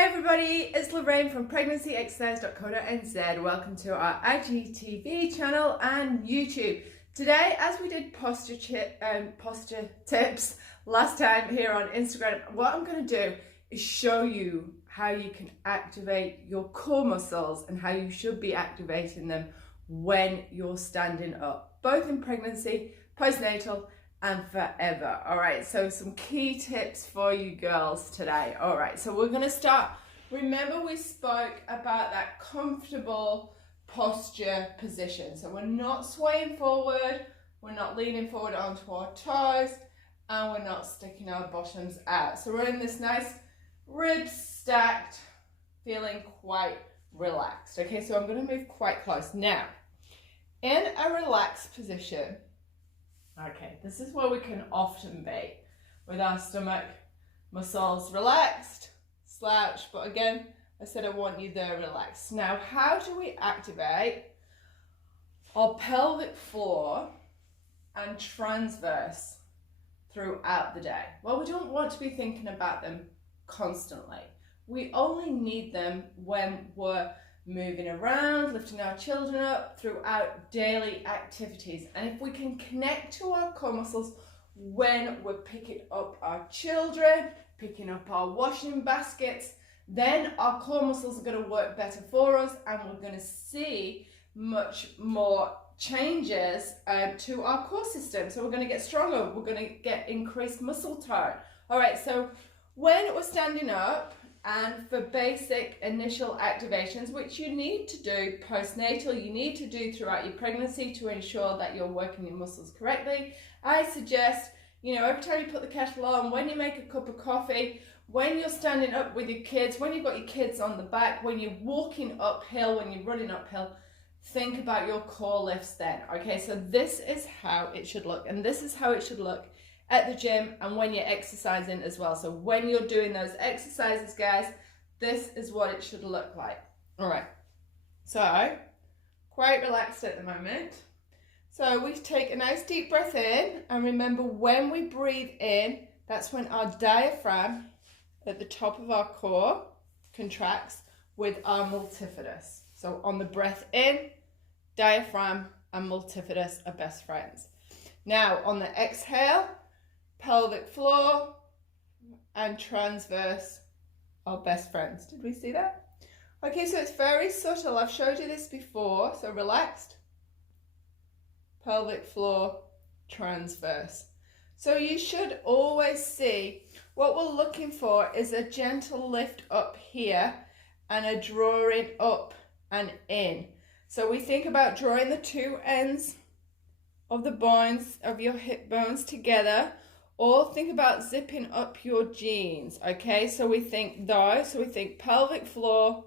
Hi everybody, it's Lorraine from pregnancyexercise.co.nz. Welcome to our IGTV channel and YouTube. Today, as we did posture tips last time here on Instagram, what I'm going to do is show you how you can activate your core muscles and how you should be activating them when you're standing up, both in pregnancy, postnatal, and forever. All right, so some key tips for you girls today. All right, so we're going to start. Remember, we spoke about that comfortable posture position. So we're not swaying forward, we're not leaning forward onto our toes, and we're not sticking our bottoms out. So we're in this nice ribs stacked, feeling quite relaxed. Okay, so I'm going to move quite close. Now, in a relaxed position, okay, this is where we can often be with our stomach muscles relaxed, slouched, but again, I said I want you there relaxed. Now, how do we activate our pelvic floor and transverse throughout the day? Well, we don't want to be thinking about them constantly. We only need them when we're moving around, lifting our children up throughout daily activities. And if we can connect to our core muscles when we're picking up our children, picking up our washing baskets, then our core muscles are going to work better for us and we're going to see much more changes to our core system. So we're going to get stronger, we're going to get increased muscle tone. All right, so when we're standing up, and for basic initial activations, which you need to do postnatal, you need to do throughout your pregnancy to ensure that you're working your muscles correctly, I suggest, every time you put the kettle on, when you make a cup of coffee, when you're standing up with your kids, when you've got your kids on the back, when you're walking uphill, when you're running uphill, think about your core lifts then. Okay, so this is how it should look, and this is how it should look at the gym and when you're exercising as well. So when you're doing those exercises, guys, this is what it should look like. All right, so quite relaxed at the moment. So we take a nice deep breath in, and remember, when we breathe in, that's when our diaphragm at the top of our core contracts with our multifidus. So on the breath in, diaphragm and multifidus are best friends. Now on the exhale, pelvic floor and transverse are best friends. Did we see that? Okay, so it's very subtle. I've showed you this before. So relaxed, pelvic floor, transverse. So you should always see what we're looking for is a gentle lift up here and a drawing up and in. So we think about drawing the two ends of the bones of your hip bones together, or think about zipping up your jeans. Okay, so we think those, so we think pelvic floor,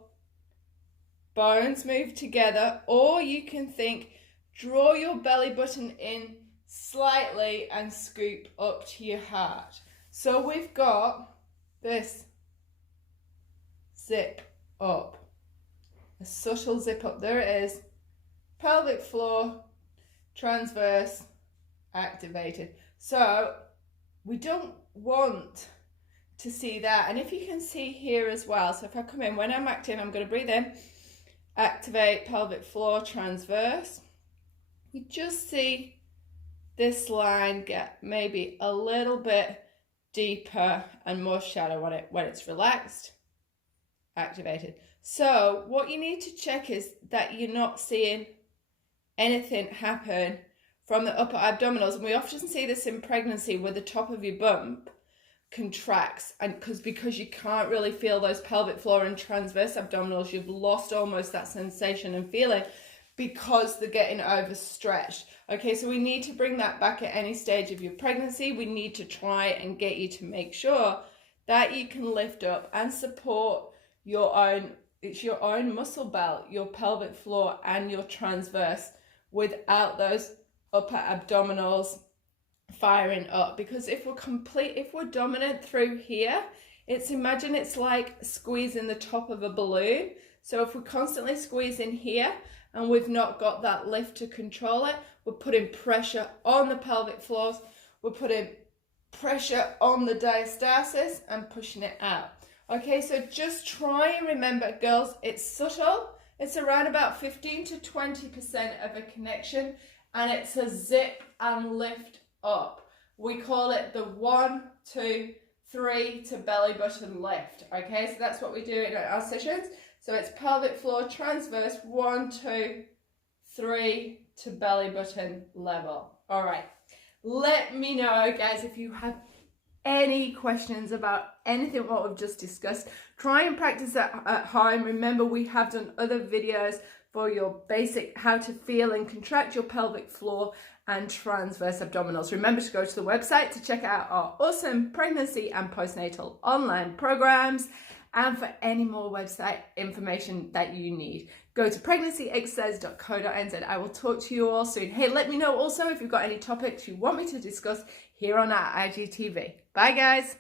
bones move together, or you can think draw your belly button in slightly and scoop up to your heart. So we've got this zip up, a subtle zip up. There it is, pelvic floor, transverse, activated. So we don't want to see that. And if you can see here as well, so if I come in, when I'm acting, I'm going to breathe in, activate pelvic floor, transverse. You just see this line get maybe a little bit deeper and more shadow on it when it's relaxed, activated. So what you need to check is that you're not seeing anything happen from the upper abdominals. And we often see this in pregnancy where the top of your bump contracts, and because you can't really feel those pelvic floor and transverse abdominals, you've lost almost that sensation and feeling because they're getting overstretched. Okay, so we need to bring that back at any stage of your pregnancy. We need to try and get you to make sure that you can lift up and support your own, it's your own muscle belt, your pelvic floor and your transverse, without those upper abdominals firing up. Because if we're dominant through here, imagine it's like squeezing the top of a balloon. So if we're constantly squeezing here and we've not got that lift to control it, we're putting pressure on the pelvic floors, we're putting pressure on the diastasis and pushing it out. Okay, so just try and remember, girls, it's subtle. It's around about 15 to 20% of a connection, and it's a zip and lift up. We call it the 1, 2, 3 to belly button lift. Okay, so that's what we do in our sessions. So it's pelvic floor transverse, 1, 2, 3 to belly button level. All right, let me know, guys, if you have any questions about anything what we've just discussed. Try and practice that at home. Remember, we have done other videos for your basic how to feel and contract your pelvic floor and transverse abdominals. Remember to go to the website to check out our awesome pregnancy and postnatal online programs, and for any more website information that you need, go to pregnancyexcess.co.nz. I will talk to you all soon. Hey, let me know also if you've got any topics you want me to discuss here on our IGTV. Bye, guys.